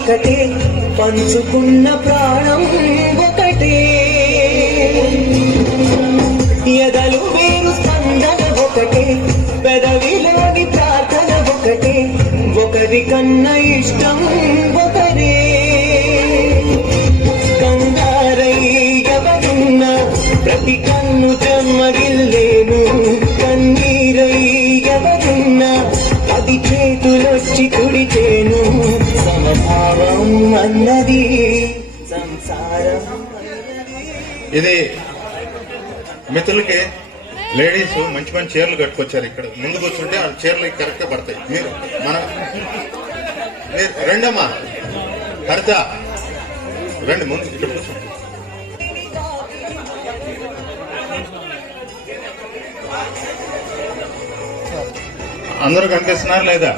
ఒకటే, పంచుకున్న ప్రాణం ఒకటే. ఎదలు వేరు స్పందన ఒకటే, పెదవిలోని ప్రార్థన ఒకటే, ఒకరి కన్నా ఇష్టం ఒకరే. కంగారై ఎవరున్నా ప్రతి కన్ను జన్మగిల్లేను, కన్నీరై ఎవరున్నా అది చేతులొచ్చి తుడిచేను. సమభావం అన్నది సంసారం. ఇది మిత్రులకి లేడీస్ మంచి మంచి చీరలు కట్టుకొచ్చారు. ఇక్కడ ముందు కూర్చుంటే ఆ చీరలు కరెక్ట్ గా పడతాయి. మీరు రెండమ్మా హరిత రండి ముందు ఇక్కడ కూర్చోండి. అందరూ కనిపిస్తున్నారు లేదా?